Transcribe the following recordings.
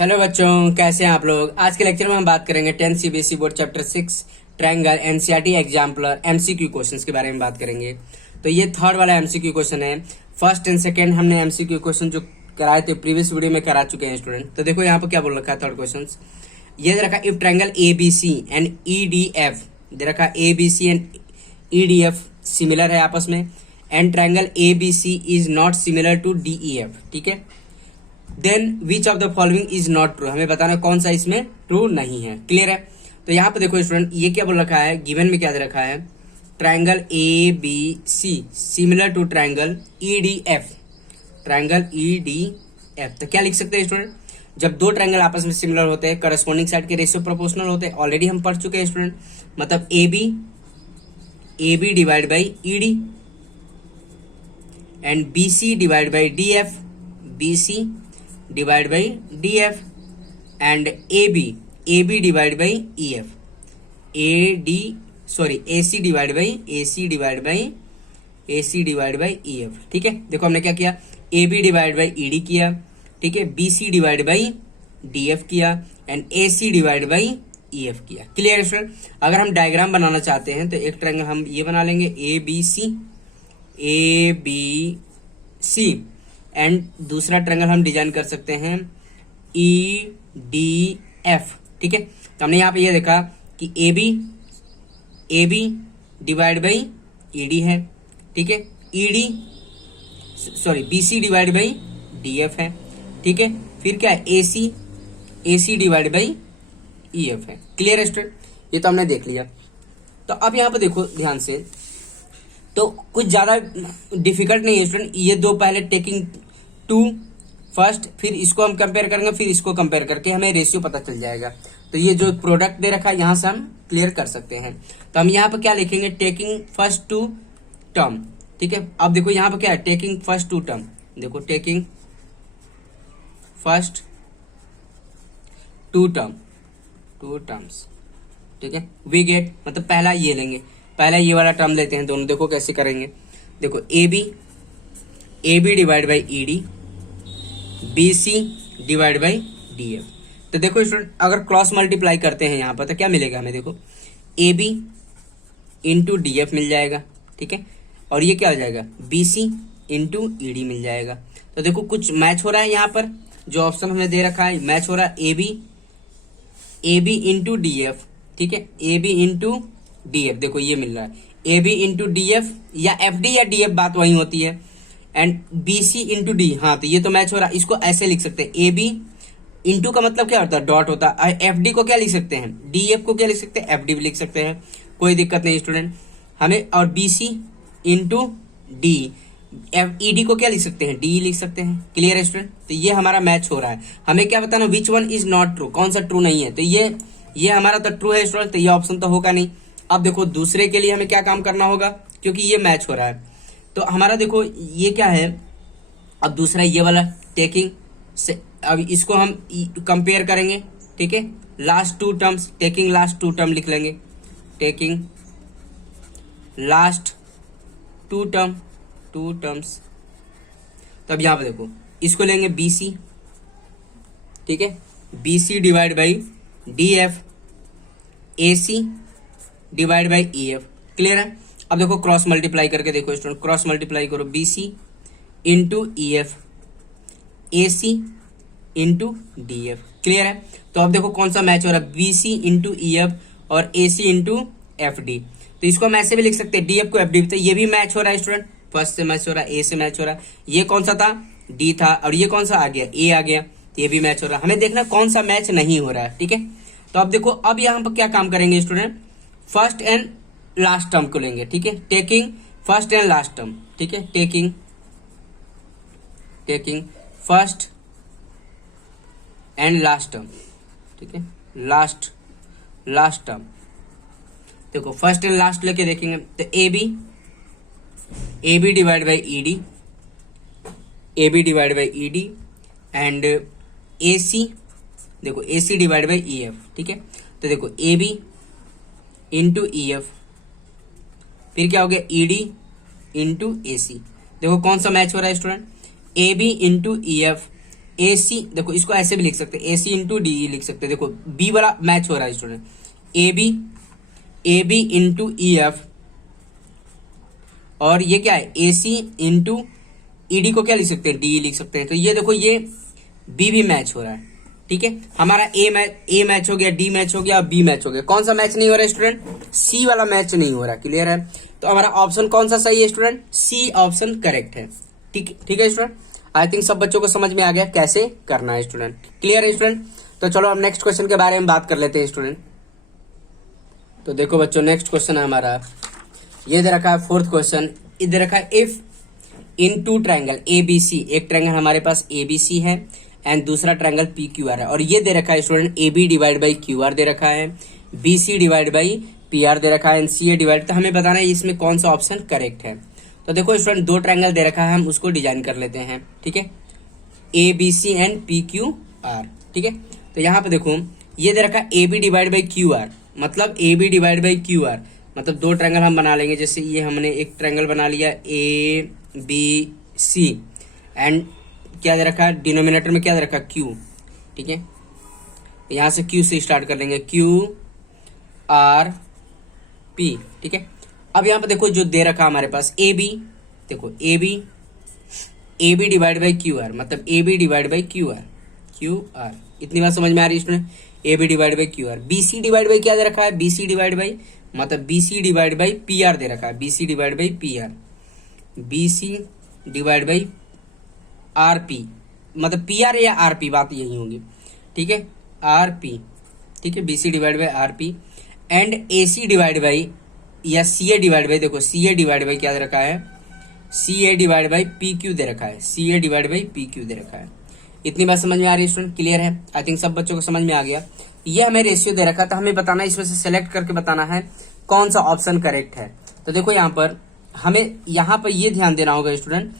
Hello बच्चों, कैसे हैं आप लोग। आज के लेक्चर में हम बात करेंगे 10 CBSE board chapter 6 triangle NCERT exemplar MCQ questions के बारे में बात करेंगे। तो ये थर्ड वाला एमसीक्यू क्वेश्चन है। फर्स्ट एंड सेकंड हमने एमसीक्यू क्वेश्चन जो कराए थे प्रीवियस वीडियो में करा चुके हैं स्टूडेंट। तो देखो यहाँ पर क्या बोल रखा है थर्ड क्वेश्चन। ये दे रखा if triangle ABC and EDF दे रखा एबीसी एंड ईडीएफ सिमिलर है आपस में, and triangle ABC is not similar to DEF. ठीक है, then which of the following is not true, हमें बताना कौन सा इसमें ट्रू नहीं है। क्लियर है। तो यहाँ पे देखो स्टूडेंट, ये क्या बोल रखा है, गिवन में क्या दे रखा है, triangle A B C similar to triangle EDF, triangle EDF. तो क्या लिख सकते हैं स्टूडेंट, जब दो ट्रायंगल आपस में सिमिलर होते हैं करस्पॉन्डिंग साइड के रेशियो प्रोपोर्शनल होते हैं। ऑलरेडी हम पढ़ चुके हैं स्टूडेंट, मतलब A B divide by ED and B C divide by D F, B C divide by D F and A B divide by E F, A C divide by E F. ठीक है, देखो हमने क्या किया, A B divide by E D किया, ठीक है, B C divide by D F किया and A C divide by E F किया। Clear student. अगर हम डायग्राम बनाना चाहते हैं तो एक ट्रायंगल हम ये बना लेंगे ए बी सी एंड दूसरा ट्रायंगल हम डिजाइन कर सकते हैं ई डी एफ। ठीक है, तो हमने यहाँ पे ये देखा कि A B divide by E D है, ठीक है, B C divide by D F है, ठीक है, फिर क्या है A C divide by E F है। क्लियर है स्टूडेंट, ये तो हमने देख लिया। तो अब यहाँ पे देखो ध्यान से, तो कुछ ज्यादा डिफिकल्ट नहीं है स्टूडेंट। ये दो पहले टेकिंग टू फर्स्ट, फिर इसको हम कंपेयर करेंगे, फिर इसको कंपेयर करके हमें रेशियो पता चल जाएगा। तो ये जो प्रोडक्ट दे रखा है यहां से हम क्लियर कर सकते हैं। तो हम यहाँ पे क्या लिखेंगे, टेकिंग फर्स्ट टू टर्म। ठीक है, अब देखो यहाँ पे क्या है, टेकिंग फर्स्ट टू टर्म, देखो टेकिंग फर्स्ट टू टर्म्स। ठीक है, वी गेट, मतलब पहला ये लेंगे, पहला ये वाला टर्म लेते हैं दोनों। देखो कैसे करेंगे, देखो A B divide by E D, B C divide by D F. तो देखो स्टूडेंट, अगर क्रॉस मल्टीप्लाई करते हैं यहाँ पर तो क्या मिलेगा हमें, देखो A B into D F मिल जाएगा, ठीक है, और ये क्या हो जाएगा, B C into E D मिल जाएगा। तो देखो कुछ मैच हो रहा है यहाँ पर, जो ऑप्शन हमने दे रखा है मैच हो रहा है, A B into D F, ठीक है, A B into D F, देखो ये मिल रहा है A B into D F या एफ डी या डी एफ, बात वही होती है, and B C into D. हाँ, तो ये तो मैच हो रहा है, इसको ऐसे लिख सकते हैं, ए बी इंटू का मतलब क्या होता है, डॉट होता है। एफ डी को क्या लिख सकते हैं, डी एफ को क्या लिख सकते हैं, एफ डी भी लिख सकते हैं, कोई दिक्कत नहीं स्टूडेंट हमें। और B C into D, E D को क्या लिख सकते हैं, डी लिख सकते हैं। क्लियर है स्टूडेंट। तो ये हमारा मैच हो रहा है, हमें क्या बताना, which one is not true, कौन सा ट्रू नहीं है। तो ये हमारा तो ट्रू है स्टूडेंट, तो ये ऑप्शन तो होगा नहीं। अब देखो दूसरे के लिए हमें क्या काम करना होगा, क्योंकि ये मैच हो रहा है। तो हमारा देखो ये क्या है, अब दूसरा ये वाला टेकिंग से, अब इसको हम कंपेयर करेंगे, ठीक है, last two terms, taking last two term लिख लेंगे, टेकिंग लास्ट टू टर्म्स। तो अब यहाँ पे देखो इसको लेंगे बी सी, ठीक है, B C divide by D F, A C divide by E F. Clear है। अब देखो क्रॉस मल्टीप्लाई करके देखो स्टूडेंट, क्रॉस मल्टीप्लाई करो, B C into E F, A C into D F. Clear है। तो अब देखो कौन सा मैच हो रहा है, B C into E F और A C into F D. तो इसको हम ऐसे भी लिख सकते हैं, डी एफ को एफ डी। तो ये भी मैच हो रहा है स्टूडेंट, फर्स्ट से मैच हो रहा है, ए से मैच हो रहा है, ये कौन सा था, डी था, और ये कौन सा आ गया, ए आ गया, तो ये भी मैच हो रहा है। हमें देखना कौन सा मैच नहीं हो रहा है। ठीक है, तो अब देखो अब यहाँ पर क्या काम करेंगे student, first and last term को लेंगे, ठीक है, taking first and last term, ठीक है, taking first and last term, ठीक है, लास्ट टर्म। देखो फर्स्ट एंड लास्ट लेके देखेंगे, तो A B divide by E D, and A C, देखो A C divide by E F. ठीक है, तो देखो A B into E F, फिर क्या हो गया, ई डी इंटू ए सी। देखो कौन सा मैच हो रहा है student, A B into E F, A C, देखो इसको ऐसे भी लिख सकते हैं, ए सी इंटू डी लिख सकते हैं। देखो बी वाला मैच हो रहा है student, A B into E F, और ये क्या है A C into E D को क्या लिख सकते हैं, डी लिख सकते हैं। तो ये देखो ये बी भी मैच हो रहा है, ठीक है। हमारा ए मैच हो गया, डी मैच हो गया, बी मैच हो गया। कौन सा मैच नहीं हो रहा है स्टूडेंट, सी वाला मैच नहीं हो रहा। क्लियर है, तो हमारा ऑप्शन कौन सा सही है स्टूडेंट, सी ऑप्शन करेक्ट है। ठीक है स्टूडेंट, आई थिंक सब बच्चों को समझ में आ गया कैसे करना है स्टूडेंट। क्लियर है स्टूडेंट, तो चलो हम नेक्स्ट क्वेश्चन के बारे में बात कर लेते हैं स्टूडेंट। तो देखो बच्चों नेक्स्ट क्वेश्चन है हमारा, ये दे रखा है फोर्थ क्वेश्चन, इधर रखा है if in two triangle A B C, एक ट्रायंगल हमारे पास ए बी सी है एंड दूसरा ट्रायंगल पी क्यू आर है, और ये दे रखा है student A B divide by Q R दे रखा है, B C divide by P R दे रखा है, एंड सी ए डिवाइड। तो हमें बताना है इसमें कौन सा ऑप्शन करेक्ट है। तो देखो स्टूडेंट दो ट्रायंगल दे रखा है, हम उसको डिजाइन कर लेते हैं, ठीक है, A B C and P Q R, ठीक है। तो यहाँ पे देखो ये दे रखा है A B divide by Q R, मतलब A B divide by Q R, मतलब दो ट्रायंगल हम बना लेंगे। जैसे ये हमने एक ट्रायंगल बना लिया ए बी सी, एंड क्या दे रखा है डिनोमिनेटर में क्या दे रखा है क्यू, ठीक है। यहां से क्यू से स्टार्ट कर लेंगे, क्यू आर पी, ठीक है। अब यहाँ पे देखो जो दे रखा हमारे पास ए बी, देखो A B divide by Q R, मतलब A B divide by Q R, इतनी बात समझ में आ रही है student, A B divide by Q R. B C divide by क्या दे रखा है, बी सी डिवाइड बाई, मतलब B C divide by P R दे रखा है, B C divide by P R, B C divide by R P, मतलब P R या आर पी, बात यही होगी, ठीक है, आर पी, ठीक है, B C divide by R P, and A C divide by या सी ए डिवाइड बाई, देखो सी ए डिवाइड बाई क्या दे रखा है, सी A divide by P Q दे रखा है, सी A divide by P Q दे रखा है। इतनी बात समझ में आ रही है स्टूडेंट, क्लियर है, आई थिंक सब बच्चों को समझ में आ गया। ये हमें रेशियो दे रखा था, हमें बताना है इसमें से सिलेक्ट करके बताना है कौन सा ऑप्शन करेक्ट है। तो देखो यहाँ पर हमें यहाँ पर ये ध्यान देना होगा स्टूडेंट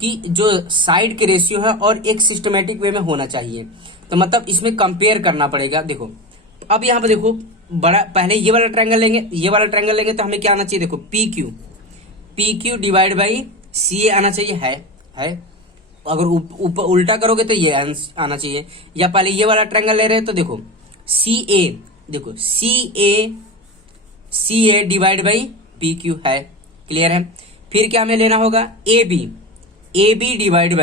कि जो साइड के रेशियो है और एक सिस्टमेटिक वे में होना चाहिए, तो मतलब इसमें कंपेयर करना पड़ेगा। देखो अब यहाँ पर देखो बड़ा, पहले ये वाला ट्रायंगल लेंगे, ये वाला ट्रायंगल लेंगे, तो हमें क्या आना चाहिए, देखो P Q divide by C ए आना चाहिए, है। अगर ऊपर उल्टा करोगे तो ये आना चाहिए, या पहले ये वाला ट्रायंगल ले रहे हैं तो देखो सी ए, देखो C A divide by P Q है। क्लियर है, फिर क्या हमें लेना होगा A B divide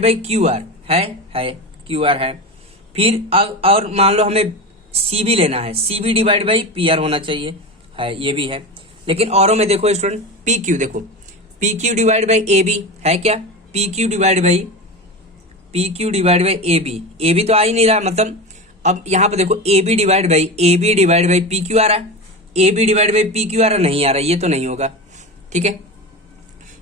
by Q R है, क्यू आर है। फिर और मान लो हमें सी बी लेना है, C B divide by P R होना चाहिए, है, ये भी है। लेकिन औरों में देखो स्टूडेंट पी क्यू, देखो P Q divide by A B है क्या, P Q divide by A B तो आ ही नहीं रहा, मतलब अब यहाँ पे देखो A B divide by P Q आ रहा है, A B divide by P Q आ रहा, नहीं आ रहा, ये तो नहीं होगा, ठीक है,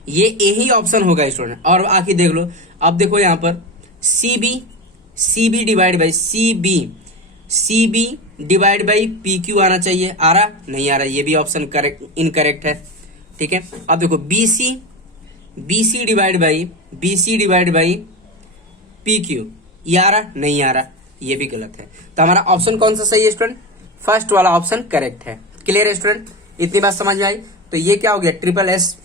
ये ए ही ऑप्शन होगा स्टूडेंट। और आखिर देख लो, अब देखो यहाँ पर C B divide by C B divide by P Q आना चाहिए, आ रहा, नहीं आ रहा, ये भी ऑप्शन करेक्ट इनकरेक्ट है, ठीक है। अब देखो B C divide by P Q, ये आ रहा, नहीं आ रहा, ये भी गलत है। तो हमारा ऑप्शन कौन सा सही है स्टूडेंट, फर्स्ट वाला ऑप्शन करेक्ट है। क्लियर है स्टूडेंट, इतनी बात समझ में आई। तो ये क्या हो गया, ट्रिपल एस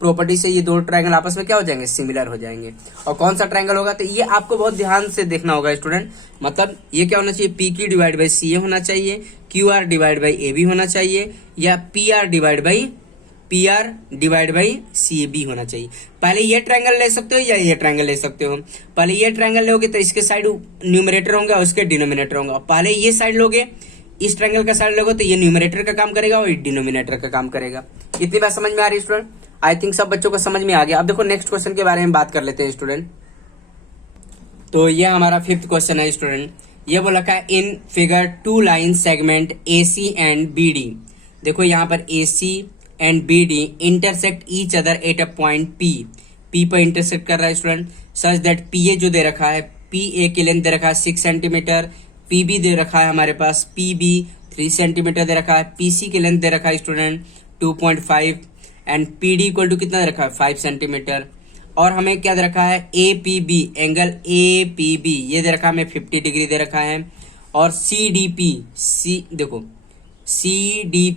प्रॉपर्टी से ये दो ट्रायंगल आपस में क्या हो जाएंगे, सिमिलर हो जाएंगे। और कौन सा ट्रायंगल होगा, तो ये आपको बहुत ध्यान से देखना होगा स्टूडेंट, मतलब ये क्या होना चाहिए, P Q divide by C A होना चाहिए, Q R divide by A B होना चाहिए, या P R divide by C A B होना चाहिए। पहले ये ट्रायंगल ले सकते हो या ये ट्रायंगल ले सकते हो। पहले ये ट्रायंगल लोगे तो इसके साइड न्यूमरेटर होंगे और उसके डिनोमिनेटर होंगे, और पहले ये साइड लोगे, इस ट्रायंगल का साइड लोगे तो ये न्यूमरेटर का काम करेगा और ये डिनोमिनेटर का काम करेगा। इतनी बात समझ में आ रही है स्टूडेंट, आई थिंक सब बच्चों को समझ में आ गया। अब देखो नेक्स्ट क्वेश्चन के बारे में बात कर लेते हैं स्टूडेंट। तो ये हमारा फिफ्थ क्वेश्चन है स्टूडेंट, ये बोला है in figure two line segment A C and B D. देखो यहाँ पर A C and B D intersect each other at a point P पर इंटरसेक्ट कर रहा है student, such that P A जो दे रखा है, पी ए की लेंथ दे रखा है 6 सेंटीमीटर, पी बी दे रखा है हमारे पास पी बी 3 सेंटीमीटर दे रखा है, पी सी की लेंथ दे रखा है student 2.5, and P D equal to कितना दे रखा है 5 सेंटीमीटर। और हमें क्या दे रखा है A P B, angle A P B ये दे रखा है हमें 50 डिग्री दे रखा है, और सी डी पी, देखो सी डी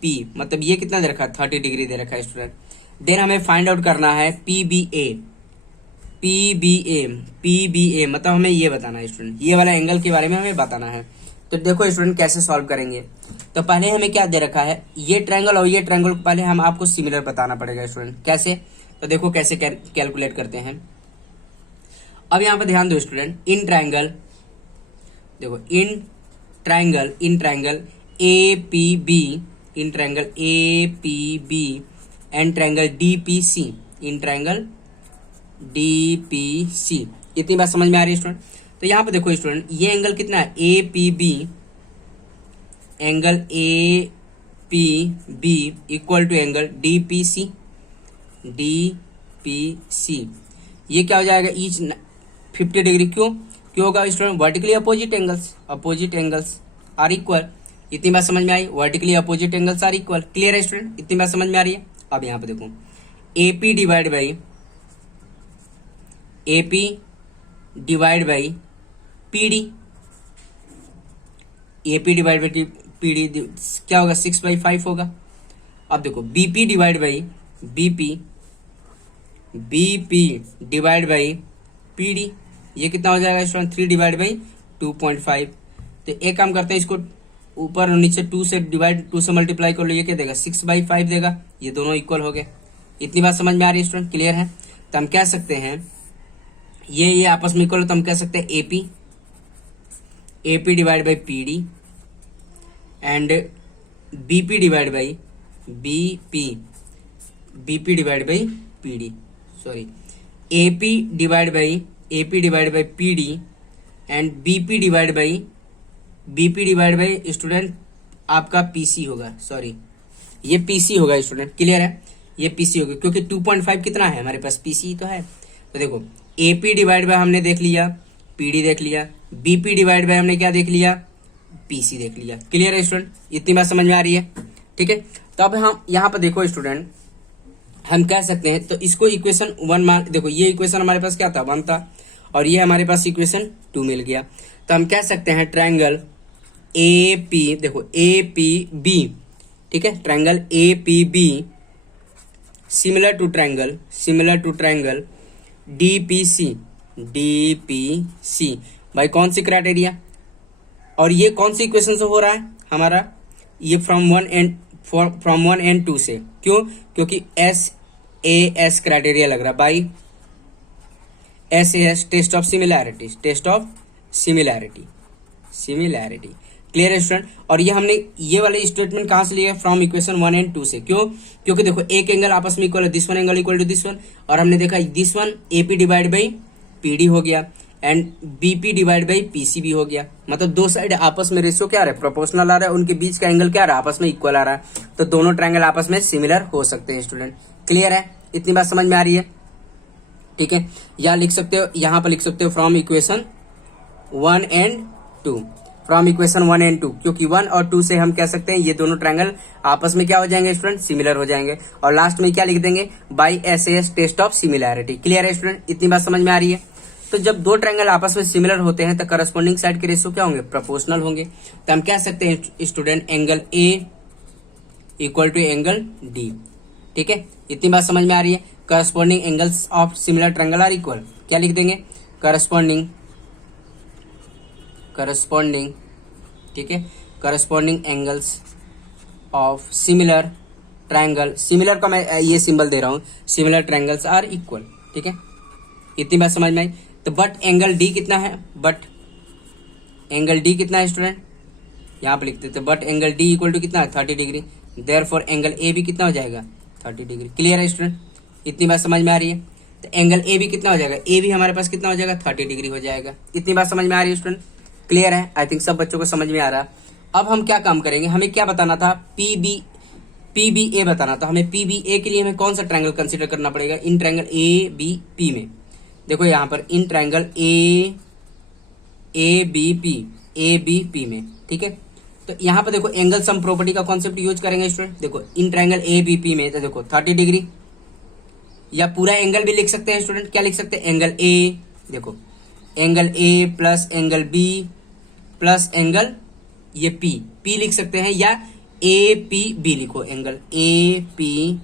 पी मतलब ये कितना दे रखा है 30 डिग्री दे रखा है स्टूडेंट। देन हमें फाइंड आउट करना है पी बी ए, पी बी ए मतलब हमें ये बताना है स्टूडेंट, ये वाला एंगल के बारे में हमें बताना है। तो देखो स्टूडेंट कैसे सॉल्व करेंगे। तो पहले हमें क्या दे रखा है, ये ट्रायंगल और ये ट्रायंगल को पहले हम आपको सिमिलर बताना पड़ेगा स्टूडेंट। कैसे, तो देखो कैसे कैलकुलेट करते हैं। अब यहाँ पर ध्यान दो स्टूडेंट, इन ट्रायंगल, देखो in triangle A P B, in triangle A P B and triangle D P C, in triangle D P C, इतनी बात समझ में आ रही है स्टूडेंट। तो यहाँ पे देखो स्टूडेंट, ये एंगल कितना है, A P B, angle A P B equal to angle D P C, ये क्या हो जाएगा, ईच 50 डिग्री। क्यों होगा student, vertically opposite angles are equal, इतनी बात समझ में आई, vertically opposite angles are equal. Clear है स्टूडेंट, इतनी बात समझ में आ रही है। अब यहाँ पे देखो AP divide by PD, AP divide by PD क्या होगा, 6/5 होगा। अब देखो बीपी डिवाइड बाई पीडी, ये कितना हो जाएगा स्टूडेंट, 3 डिवाइड बाई 2.5। तो एक काम करते हैं, इसको ऊपर और नीचे 2 से मल्टीप्लाई कर लो, ये क्या देगा, 6/5 देगा। ये दोनों इक्वल हो गए। इतनी बात समझ में आ रही है स्टूडेंट, क्लियर है। तो हम कह सकते हैं ये आपस में इक्वल हो, तो हम कह सकते हैं AP divide by PD and BP divide by PD, sorry, AP divide by PD and BP divide by student आपका पीसी होगा, सॉरी ये पीसी होगा स्टूडेंट, क्लियर है, ये पीसी होगा क्योंकि 2.5 कितना है हमारे पास, पीसी तो है। तो देखो एपी डिवाइड बाय हमने देख लिया, पीडी देख लिया, बीपी डिवाइड बाय हमने क्या देख लिया, पीसी देख लिया। क्लियर है स्टूडेंट, इतनी बात समझ में आ रही है, ठीक है। तो अब हम यहाँ पर देखो स्टूडेंट, हम कह सकते हैं, तो इसको इक्वेशन 1 मान, देखो ये इक्वेशन हमारे पास क्या था, 1 था, और ये हमारे पास इक्वेशन 2 मिल गया। तो हम कह सकते हैं ट्रायंगल ए पी, देखो ए पी बी, ठीक है, triangle A P B similar to triangle DPC भाई कौन सी क्राइटेरिया, और ये कौन सी इक्वेशन से हो रहा है हमारा, ये फ्रॉम 1 एंड 2 से। क्योंकि SAS क्राइटेरिया लग रहा, by SAS test of similarity. Clear है स्टूडेंट। और ये हमने ये वाले स्टेटमेंट कहां से लिया, फ्रॉम इक्वेशन 1 एंड 2 से। क्योंकि देखो एक एंगल आपस में इक्वल है, this one angle equal to this one, और हमने देखा this one AP divide by PD हो गया एंड बीपी डिवाइड बाई पीसी भी हो गया। मतलब दो साइड आपस में रेशियो क्या आ रहा है, प्रोपोर्शनल आ रहा है, उनके बीच का एंगल क्या आ रहा है, आपस में इक्वल आ रहा है। तो दोनों ट्रायंगल आपस में सिमिलर हो सकते हैं स्टूडेंट। क्लियर है, इतनी बात समझ में आ रही है, ठीक है। या लिख सकते हो, यहां पर लिख सकते हो फ्रॉम इक्वेशन 1 एंड 2, क्योंकि 1 और 2 से हम कह सकते हैं ये दोनों ट्रायंगल आपस में क्या हो जाएंगे स्टूडेंट, सिमिलर हो जाएंगे। और लास्ट में क्या लिख देंगे, by SAS test of similarity. Clear है स्टूडेंट, इतनी बात समझ में आ रही है। तो जब दो ट्रायंगल आपस में सिमिलर होते हैं तो करस्पॉन्डिंग साइड के रेशियो क्या होंगे, प्रोपोर्शनल होंगे। तो हम कह सकते हैं student angle A equal to angle D, ठीक है, इतनी बात समझ में आ रही है। Corresponding angles of similar triangle are equal, क्या लिख देंगे, करस्पॉन्डिंग, ठीक है, corresponding angles of similar triangle, similar का मैं ये सिंबल दे रहा हूं, सिमिलर ट्रायंगल्स आर इक्वल, ठीक है, इतनी बात समझ में आई। तो बट एंगल D कितना है, स्टूडेंट, यहां पे लिखते थे but angle D equal to कितना है, 30 डिग्री। देयरफॉर एंगल A भी कितना हो जाएगा, 30 डिग्री। क्लियर है स्टूडेंट, इतनी बात समझ में आ रही है। तो एंगल A भी कितना हो जाएगा, A भी हमारे पास कितना हो जाएगा, 30 डिग्री हो जाएगा। इतनी बात समझ में आ रही है स्टूडेंट, क्लियर है, आई थिंक सब बच्चों को समझ में आ रहा। अब हम क्या काम करेंगे, हमें क्या बताना था, PBA बताना था हमें। PBA के लिए हमें कौन सा ट्रायंगल कंसीडर करना पड़ेगा, इन ट्रायंगल ABP में। देखो यहां पर इन ट्रायंगल ABP में, ठीक है। तो यहां पर देखो एंगल सम प्रॉपर्टी का कॉन्सेप्ट यूज करेंगे स्टूडेंट। देखो इन ट्रायंगल ABP में तो देखो 30 डिग्री, या पूरा एंगल भी लिख सकते हैं स्टूडेंट, क्या लिख सकते हैं, एंगल A, देखो angle A plus angle B plus angle ये P लिख सकते हैं, या APB लिखो, एंगल APB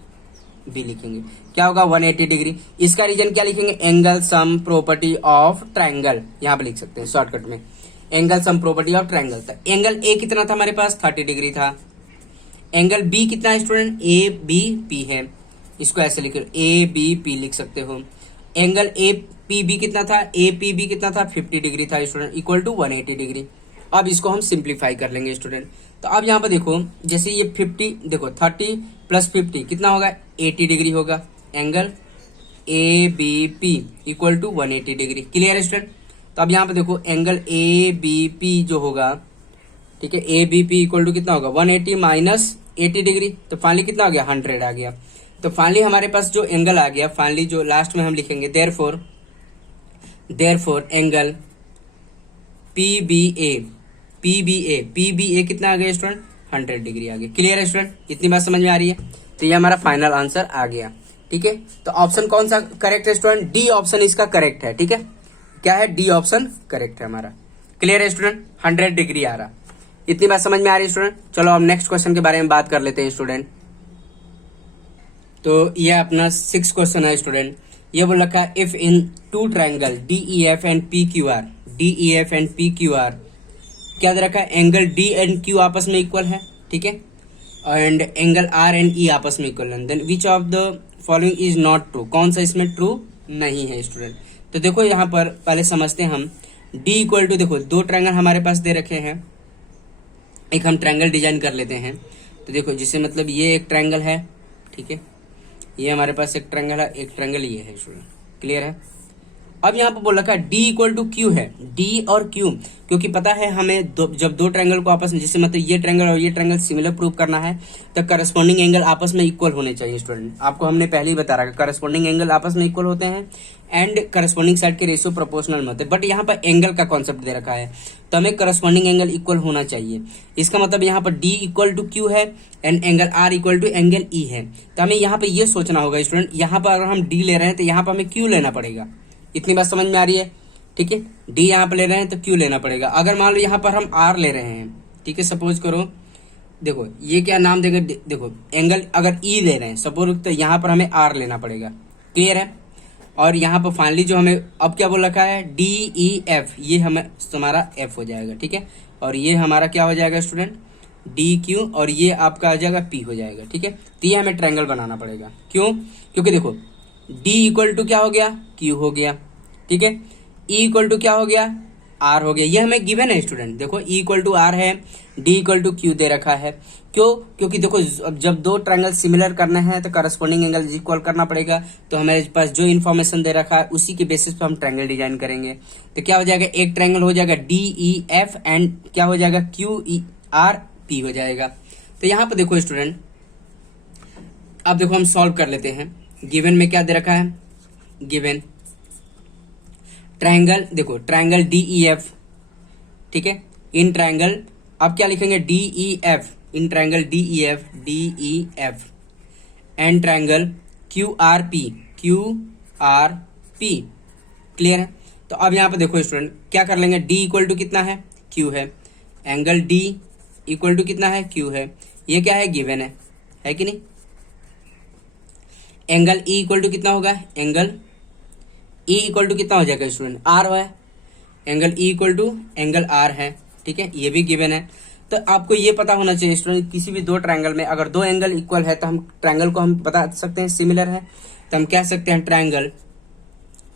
बी लिखेंगे। क्या होगा 180 डिग्री। इसका रीजन क्या लिखेंगे, angle sum property of triangle, यहाँ पे लिख सकते हैं शॉर्टकट में, angle sum property of triangle. तो एंगल ए कितना था हमारे पास, 30 डिग्री था। एंगल बी कितना है स्टूडेंट, ए बी पी है, इसको ऐसे लिखो ए बी पी लिख सकते हो। एंगल ए पी बी कितना था, ए पी बी कितना था, 50 डिग्री था स्टूडेंट, इक्वल टू 180 डिग्री। अब इसको हम सिंप्लीफाई कर लेंगे स्टूडेंट। तो अब यहाँ पर देखो, जैसे ये 50, देखो 30 प्लस 50 कितना होगा, 80 डिग्री होगा। Angle A B P equal to 180 degree. Clear है स्टूडेंट। तो अब यहाँ पे देखो एंगल ए बी पी जो होगा, ठीक है, A B P equal to कितना होगा, 180 माइनस 80 डिग्री, तो फाइनली कितना आ गया, 100 आ गया। तो फाइनली हमारे पास जो एंगल आ गया, फाइनली जो लास्ट में हम लिखेंगे देयरफॉर एंगल पी बी ए कितना आ गया स्टूडेंट, 100 डिग्री आ गया। क्लियर है स्टूडेंट, इतनी बात समझ में आ रही है। तो ये हमारा फाइनल आंसर आ गया। ठीक है, तो ऑप्शन कौन सा करेक्ट है स्टूडेंट, डी ऑप्शन इसका करेक्ट है। ठीक है, क्या है, डी ऑप्शन करेक्ट है हमारा। क्लियर है स्टूडेंट, 100 डिग्री आ रहा। इतनी बात समझ में आ रही है स्टूडेंट। चलो अब नेक्स्ट क्वेश्चन के बारे में बात कर लेते हैं स्टूडेंट। तो ये अपना 6 क्वेश्चन है स्टूडेंट। ये बोल रखा है if in two triangle D E F and P Q R क्या दे रखा है, एंगल डी एंड क्यू आपस में इक्वल है, ठीक है, and angle R and E आपस में इक्वल है, then which of the following is not true, कौन सा इसमें ट्रू नहीं है स्टूडेंट। तो देखो यहाँ पर पहले समझते हैं हम, डी इक्वल टू, देखो दो ट्रायंगल हमारे पास दे रखे हैं, एक हम ट्रायंगल डिजाइन कर लेते हैं। तो देखो जिसे मतलब ये एक ट्रायंगल है, ठीक है, ये हमारे पास एक ट्रायंगल है, एक ट्रायंगल ये है स्टूडेंट। क्लियर है। अब यहाँ पर बोल रखा है डी इक्वल टू क्यू है, डी और क्यू, क्योंकि पता है हमें जब दो ट्रायंगल को आपस में, जैसे मतलब ये ट्रायंगल और ये ट्रायंगल सिमिलर प्रूव करना है, तो करस्पॉन्डिंग एंगल आपस में इक्वल होने चाहिए स्टूडेंट। आपको हमने पहले ही बता रखा, करस्पॉन्डिंग एंगल आपस में इक्वल होते हैं एंड करस्पॉन्डिंग साइड के रेशियो प्रोपोर्शनल में होते हैं। बट यहाँ पर एंगल का कॉन्सेप्ट दे रखा है, तो हमें करस्पॉन्डिंग एंगल इक्वल होना चाहिए। इसका मतलब यहाँ पर डी इक्वल टू क्यू है and angle R equal to angle E है। तो हमें यहाँ पर ये सोचना होगा स्टूडेंट, यहाँ पर अगर हम डी ले रहे हैं तो यहाँ पर हमें क्यू लेना पड़ेगा। इतनी बात समझ में आ रही है। ठीक है, डी यहाँ पर ले रहे हैं तो क्यू लेना पड़ेगा। अगर मान लो यहाँ पर हम आर ले रहे हैं, ठीक है, सपोज करो, देखो ये क्या नाम देंगे, देखो एंगल अगर ई ले रहे हैं सपोज, तो यहाँ पर हमें आर लेना पड़ेगा। क्लियर है। और यहाँ पर फाइनली जो हमें अब क्या बोल रखा है, डी ई एफ, ये हमें हमारा एफ हो जाएगा। ठीक है, और ये हमारा क्या हो जाएगा स्टूडेंट, डी क्यू, और ये आपका आ जाएगा पी हो जाएगा। ठीक है, तो ये हमें ट्रायंगल बनाना पड़ेगा। क्यों, क्योंकि देखो डी इक्वल टू क्या हो गया, क्यू हो गया, ठीक है, ई इक्वल टू क्या हो गया, आर हो गया। ये हमें गिवन है स्टूडेंट, देखो ई इक्वल टू आर है, डी इक्वल टू क्यू दे रखा है। क्यों, क्योंकि देखो जब दो ट्रायंगल सिमिलर करना है तो करस्पॉन्डिंग एंगल इक्वल करना पड़ेगा। तो हमारे पास जो इन्फॉर्मेशन दे रखा है उसी के बेसिस पे हम ट्रायंगल डिजाइन करेंगे। तो क्या हो जाएगा, एक ट्रायंगल हो जाएगा डी ई एफ एंड क्या हो जाएगा, क्यू ई आर पी हो जाएगा। तो यहाँ पर देखो स्टूडेंट, अब देखो हम सॉल्व कर लेते हैं। गिवन में क्या दे रखा है, गिवन ट्रायंगल, देखो ट्रायंगल डी ई एफ, ठीक है, इन ट्रायंगल, अब क्या लिखेंगे, D E F, in triangle D E F and triangle Q R P. Clear है। तो अब यहाँ पे देखो स्टूडेंट क्या कर लेंगे, डी इक्वल टू कितना है, क्यू है, एंगल डी इक्वल टू कितना है, क्यू है, ये क्या है, गिवन है कि नहीं। एंगल ई इक्वल टू कितना होगा, एंगल ई इक्वल टू कितना हो जाएगा स्टूडेंट, आर है, angle E equal to angle R है। ठीक है, ये भी गिवन है। तो आपको ये पता होना चाहिए स्टूडेंट, किसी भी दो ट्रायंगल में अगर दो एंगल इक्वल है तो हम ट्रायंगल को हम बता सकते हैं सिमिलर है। तो हम कह सकते हैं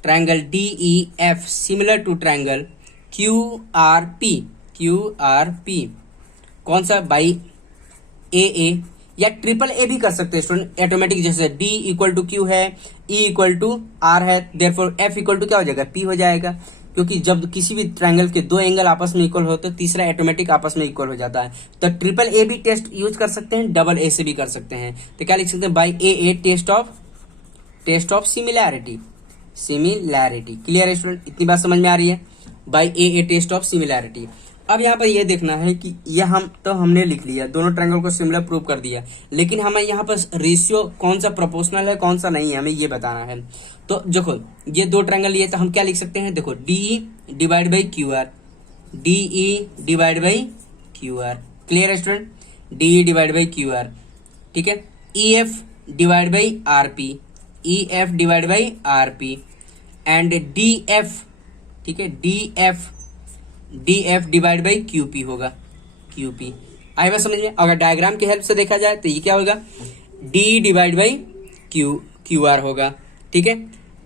triangle D E F similar to triangle Q R P, कौन सा, बाई ए, या ट्रिपल ए भी कर सकते हैं स्टूडेंट, ऑटोमेटिक, जैसे डी इक्वल टू क्यू है, ई इक्वल टू आर है, देयरफॉर एफ इक्वल टू क्या हो जाएगा, पी हो जाएगा। क्योंकि जब किसी भी ट्रायंगल के दो एंगल आपस में इक्वल हो तो तीसरा ऑटोमेटिक आपस में इक्वल हो जाता है। तो ट्रिपल ए भी टेस्ट यूज कर सकते हैं, डबल ए से भी कर सकते हैं। तो क्या लिख सकते हैं, by A test of similarity. Clear है स्टूडेंट, इतनी बात समझ में आ रही है, by A test of similarity. अब यहाँ पर ये देखना है कि ये हमने लिख लिया, दोनों ट्रायंगल को सिमिलर प्रूव कर दिया, लेकिन हमें यहाँ पर रेशियो कौन सा प्रोपोर्शनल है कौन सा नहीं है, हमें ये बताना है। तो देखो ये दो ट्रायंगल लिए तो हम क्या लिख सकते हैं, देखो D divide by Q R, clear है student, D divide by Q R. ठीक है, E F divide by R P, E F divide by R P and D F, ठीक है, D F divide by Q P होगा, Q P. आई बात समझ में? अगर डायग्राम की हेल्प से देखा जाए तो ये क्या होगा, D divide by Q R होगा, ठीक है,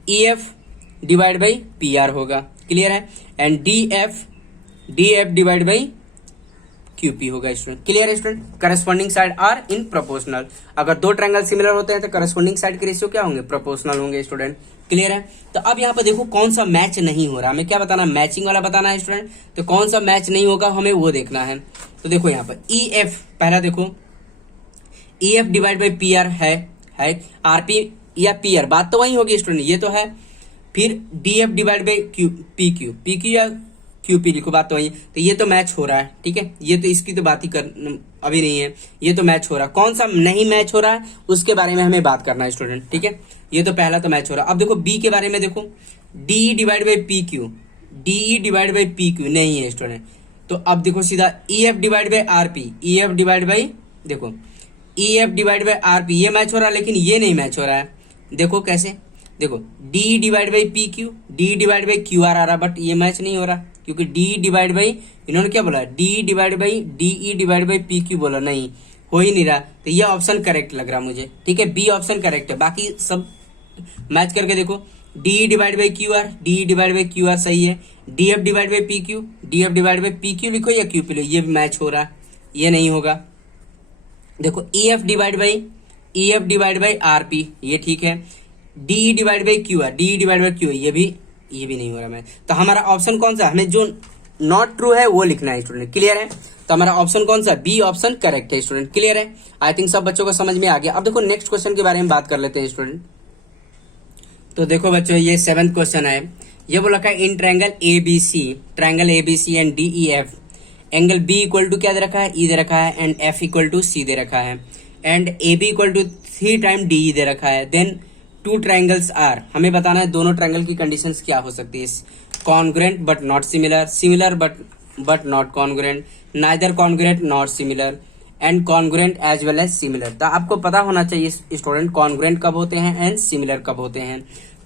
E F divide by P R होगा, क्लियर है, and D F divide by QP होगा स्टूडेंट, क्लियर है student. Corresponding side are in proportional, अगर दो ट्रायंगल सिमिलर होते हैं तो करस्पॉन्डिंग साइड के रेशियो क्या होंगे, प्रोपोर्शनल होंगे स्टूडेंट, क्लियर है। तो अब यहाँ पर देखो कौन सा मैच नहीं हो रहा, हमें क्या बताना, मैचिंग वाला बताना है स्टूडेंट। तो कौन सा मैच नहीं होगा हमें वो देखना है। तो देखो यहाँ पर ई एफ, पहला देखो E F divide by P are है आरपी या पी आर, बात तो वही होगी स्टूडेंट, ये तो है। फिर D F divide by P Q या क्यूपी लिखो, बात तो वही। तो ये तो मैच हो रहा है, ठीक है, ये तो इसकी तो बात ही कर अभी नहीं है, ये तो मैच हो रहा है। कौन सा नहीं मैच हो रहा है उसके बारे में हमें बात करना है स्टूडेंट, ठीक है। ये तो पहला तो मैच हो रहा है। अब देखो बी के बारे में देखो, D divide by P Q, D divide by P Q नहीं है स्टूडेंट। तो अब देखो सीधा E F divide by R P, E F divide by, देखो E F divide by R P, ये मैच हो रहा है, लेकिन ये नहीं मैच हो रहा है। देखो कैसे, देखो D divide by P Q, D divide by Q R आ रहा, बट ये मैच नहीं हो रहा क्योंकि डी डिवाइड बाई, इन्होंने क्या बोला, D divide by D E divide by P Q बोला, नहीं हो ही नहीं रहा। तो ये ऑप्शन करेक्ट लग रहा मुझे, ठीक है, बी ऑप्शन करेक्ट है। बाकी सब मैच करके देखो, D divide by Q are, D divide by Q are सही है, D F divide by P Q, D F divide by P Q लिखो या क्यू पी लो, ये भी मैच हो रहा, ये नहीं होगा। देखो E F divide by R P, ये ठीक है, D divide by Q are, D divide by Q, ये भी नहीं हो रहा मैच। तो हमारा ऑप्शन कौन सा, हमें जो नॉट ट्रू है वो लिखना है स्टूडेंट, क्लियर है। तो हमारा ऑप्शन कौन सा, बी ऑप्शन करेक्ट है स्टूडेंट, क्लियर है। आई थिंक सब बच्चों को समझ में आ गया। अब देखो नेक्स्ट क्वेश्चन के बारे में बात कर लेते हैं स्टूडेंट। तो देखो बच्चों ये 7th क्वेश्चन है, ये बोला है in triangle A B C and D E F, angle B equal to क्या दे रखा है, ई दे रखा है, and F equal to C दे रखा है, and A B equal to 3 time D E दे रखा है। देन 2 ट्रायंगल्स आर, हमें बताना है दोनों ट्रायंगल की कंडीशंस क्या हो सकती है। Congruent but not similar, similar but not congruent, neither congruent not similar, and congruent as well as similar. तो आपको पता होना चाहिए स्टूडेंट कॉन्ग्रुएंट कब होते हैं एंड सिमिलर कब होते हैं।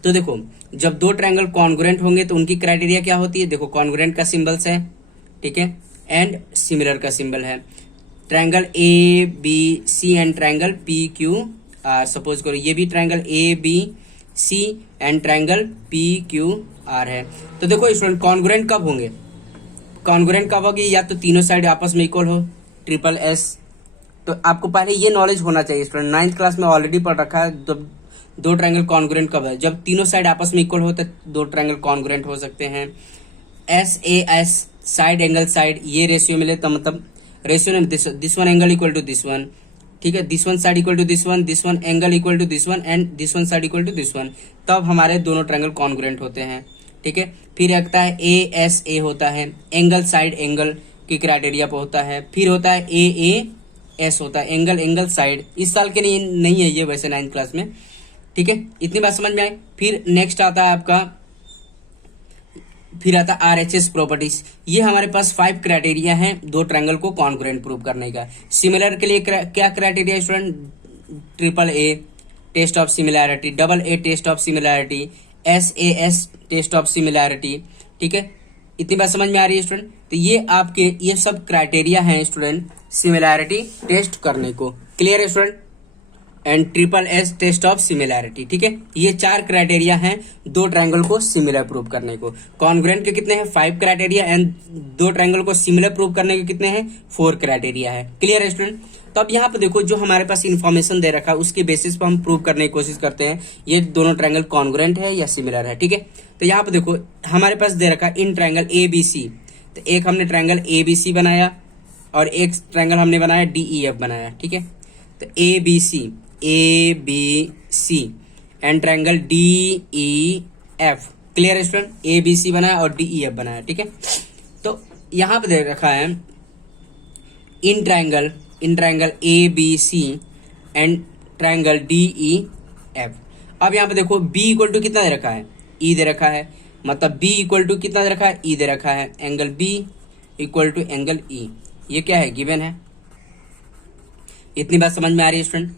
तो देखो जब दो ट्रायंगल कॉन्ग्रुएंट होंगे तो उनकी क्राइटेरिया क्या होती है, देखो कॉन्ग्रुएंट का सिंबल्स है, ठीक है, एंड सिमिलर का सिंबल है। Triangle A B C and triangle P Q R, suppose करो ये भी triangle A B C and triangle P Q R है। तो देखो स्टूडेंट कॉन्ग्रुएंट कब होंगे, कॉन्ग्रुएंट कब होगी, या तो तीनों साइड आपस में इक्वल हो, ट्रिपल एस। तो आपको पहले ये नॉलेज होना चाहिए स्टूडेंट, 9th क्लास में ऑलरेडी पढ़ रखा है। दो ट्रायंगल कॉन्ग्रुएंट कब है, जब तीनों साइड आपस में इक्वल हो तो दो ट्रायंगल कॉन्ग्रुएंट हो सकते हैं। S A S, side angle side, ये रेशियो मिले तो मतलब ratio this one angle equal to this one, ठीक है, this one side equal to this one angle equal to this one and this one side equal to this one, तब हमारे दोनों triangle congruent होते हैं, ठीक है। फिर लगता है ए एस ए होता है, एंगल साइड एंगल की क्राइटेरिया पे होता है। फिर होता है ए ए एस होता है, एंगल एंगल साइड। इस साल के नहीं है ये वैसे 9th क्लास में, ठीक है, इतनी बात समझ में आई। फिर नेक्स्ट आता है आपका, फिर आता है RHS प्रॉपर्टीज। ये हमारे पास 5 क्राइटेरिया हैं दो ट्रायंगल को कॉन्ग्रुएंट प्रूव करने का। सिमिलर के लिए क्या criteria student, triple A test of similarity, double A test of similarity, SAS test of similarity, ठीक है, इतनी बात समझ में आ रही है स्टूडेंट। तो ये आपके ये सब क्राइटेरिया हैं स्टूडेंट सिमिलैरिटी टेस्ट करने को, क्लियर है student, and triple S test of similarity, ठीक है। ये 4 क्राइटेरिया हैं दो ट्रायंगल को सिमिलर प्रूव करने को। कॉन्ग्रुएंट के कितने हैं, 5 क्राइटेरिया, एंड दो ट्रायंगल को सिमिलर प्रूव करने के कितने हैं, 4 क्राइटेरिया है, क्लियर है स्टूडेंट। तो अब यहाँ पे देखो जो हमारे पास इन्फॉर्मेशन दे रखा है उसके बेसिस पर हम प्रूव करने की कोशिश करते हैं ये दोनों ट्रायंगल कॉन्ग्रुएंट है या सिमिलर है, ठीक है। तो यहाँ पे देखो हमारे पास दे रखा है इन ट्रायंगल ABC, तो एक हमने ट्रायंगल ABC बनाया और एक ट्रायंगल हमने बनाया DEF बनाया, ठीक है। तो ABC and triangle DEF, clear है स्टूडेंट, ABC बनाया और DEF बनाया, ठीक है। तो यहाँ पे दे रखा है in triangle ABC and triangle DEF। अब यहाँ पे देखो B इक्वल टू कितना दे रखा है, E दे रखा है, मतलब B इक्वल टू कितना दे रखा है, E दे रखा है, angle B equal to angle E, ये क्या है, गिवन है। इतनी बात समझ में आ रही है स्टूडेंट।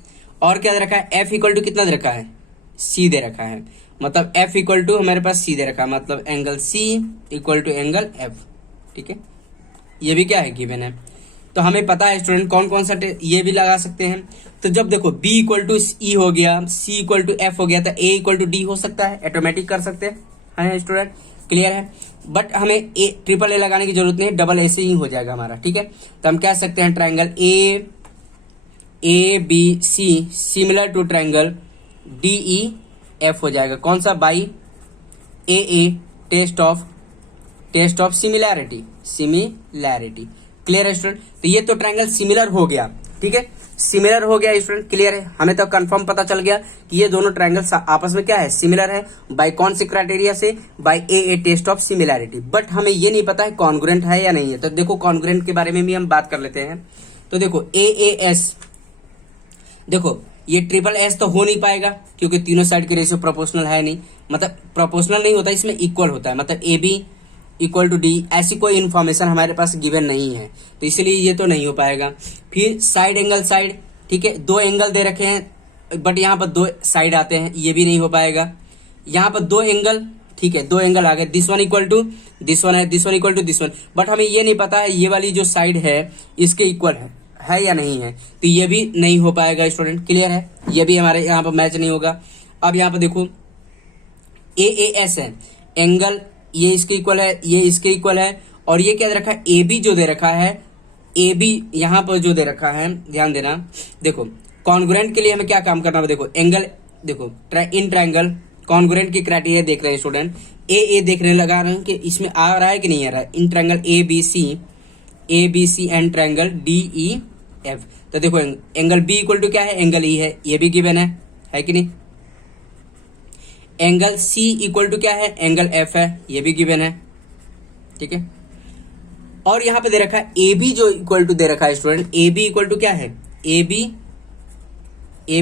और क्या दे रखा है, एफ इक्वल टू कितना दे रखा है, सी दे रखा है, मतलब एफ इक्वल टू हमारे पास सी दे रखा है, मतलब angle C equal to angle F. ठीक है, ये भी क्या है, गिवन है। तो हमें पता है स्टूडेंट कौन कौन सा ये भी लगा सकते हैं। तो जब देखो बी इक्वल टू ई हो गया, सी इक्वल टू एफ हो गया, तो ए इक्वल टू डी हो सकता है, ऑटोमेटिक कर सकते हैं स्टूडेंट, क्लियर है। बट हमें ए ट्रिपल ए लगाने की जरूरत नहीं है, डबल ए से ही हो जाएगा हमारा। ठीक है, तो हम कह सकते हैं triangle A B C similar to triangle D E F हो जाएगा। कौन सा, by A test of similarity. Clear है स्टूडेंट। तो ये तो ट्राइंगल सिमिलर हो गया। ठीक है, सिमिलर हो गया स्टूडेंट, क्लियर है। हमें तो कंफर्म पता चल गया कि ये दोनों ट्राइंगल्स आपस में क्या है, सिमिलर है। बाय कौन सी क्राइटेरिया से, by A test of similarity. But हमें ये नहीं पता है कॉन्ग्रुएंट है या नहीं है। तो देखो कॉन्ग्रुएंट के बारे में भी हम बात कर लेते हैं। तो देखो एस, देखो ये ट्रिपल एस तो हो नहीं पाएगा क्योंकि तीनों साइड के रेशियो प्रोपोर्शनल है नहीं, मतलब प्रोपोर्शनल नहीं होता, इसमें इक्वल होता है, मतलब A B equal to D, ऐसी कोई इन्फॉर्मेशन हमारे पास गिवन नहीं है, तो इसलिए ये तो नहीं हो पाएगा। फिर साइड एंगल साइड, ठीक है, दो एंगल दे रखे हैं बट यहाँ पर दो साइड आते हैं, ये भी नहीं हो पाएगा। यहाँ पर दो एंगल, ठीक है, दो एंगल आ गए, this one equal to this one है, this one equal to this one, but हमें ये नहीं पता है ये वाली जो साइड है इसके इक्वल है या नहीं है, तो ये भी नहीं हो पाएगा स्टूडेंट, क्लियर है। ये भी हमारे यहाँ पर मैच नहीं होगा। अब यहाँ पर देखो ए एस है एंगल, ये इसके इक्वल है, ये इसके इक्वल है, और ये क्या दे रखा है, ए बी जो दे रखा है, ए बी यहाँ पर जो दे रखा है, ध्यान देना। देखो कॉन्ग्रुएंट के लिए हमें क्या काम करना है, देखो एंगल, देखो इन ट्राइंगल कॉन्ग्रुएंट की क्राइटेरिया देख रहे हैं स्टूडेंट, ए देखने लगा रहे हैं कि इसमें आ रहा है कि नहीं आ रहा है। इन triangle A B C and triangle D E F. तो देखो एंगल बी इक्वल टू क्या है, एंगल ई है, ये भी गिवन है कि नहीं। एंगल सी इक्वल टू क्या है, एंगल एफ है, ये भी गिवन है, ठीक है। और यहां पे दे रखा है ए बी जो इक्वल टू दे रखा है student, A B equal to क्या है, A B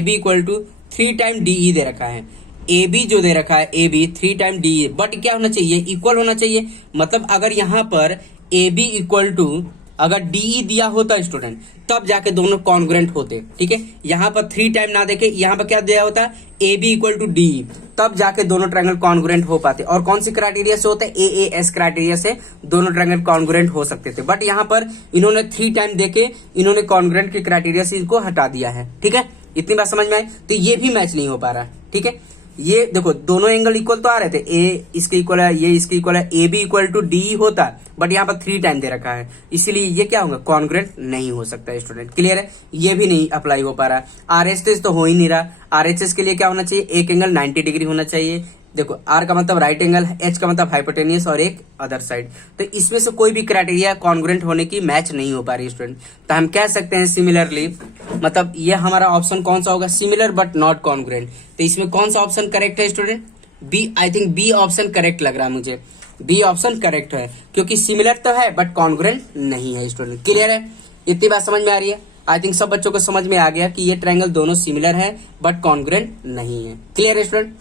equal to 3 time D E दे रखा है। ए बी जो दे रखा है, A B 3 time D E, but क्या होना चाहिए, इक्वल होना चाहिए। मतलब अगर यहां पर ए बी इक्वल टू अगर डीई दिया होता स्टूडेंट तब जाके दोनों कॉन्ग्रुएंट होते, ठीक है। यहाँ पर 3 टाइम ना देके यहाँ पर क्या दिया होता है, A B equal to D, तब जाके दोनों ट्रायंगल कॉन्ग्रुएंट हो पाते। और कौन सी क्राइटेरिया से होते हैं, ए एस क्राइटेरिया से दोनों ट्रायंगल कॉन्ग्रुएंट हो सकते थे। बट यहाँ पर इन्होंने 3 टाइम देके इन्होंने कॉन्ग्रुएंट के क्राइटेरिया से इनको हटा दिया है, ठीक है। इतनी बात समझ में आई। तो ये भी मैच नहीं हो पा रहा है, ठीक है। ये देखो दोनों एंगल इक्वल तो आ रहे थे, ए इसके इक्वल है, ये इसके इक्वल है, A B equal to D होता है, बट यहाँ पर 3 टाइम दे रखा है, इसलिए ये क्या होगा, कॉन्ग्रुएंट नहीं हो सकता स्टूडेंट, क्लियर है। ये भी नहीं अप्लाई हो पा रहा है। आरएचएस तो हो ही नहीं रहा। आरएचएस के लिए क्या होना चाहिए, एक एंगल 90 डिग्री होना चाहिए। देखो आर का मतलब राइट एंगल, एच का मतलब हाइपोटेनियस और एक अदर साइड। तो इसमें से कोई भी क्राइटेरिया कॉन्ग्रुएंट होने की मैच नहीं हो पा रही स्टूडेंट। तो हम कह सकते हैं सिमिलरली, मतलब ये हमारा ऑप्शन कौन सा होगा, सिमिलर बट नॉट कॉन्ग्रुएंट। तो इसमें कौन सा ऑप्शन करेक्ट है student, B. I think B option correct लग रहा है मुझे, बी ऑप्शन करेक्ट है, क्योंकि सिमिलर तो है बट कॉन्ग्रुएंट नहीं है स्टूडेंट, क्लियर है। इतनी बात समझ में आ रही है। आई थिंक सब बच्चों को समझ में आ गया कि ये ट्रायंगल दोनों सिमिलर है बट कॉन्ग्रुएंट नहीं है, क्लियर है स्टूडेंट।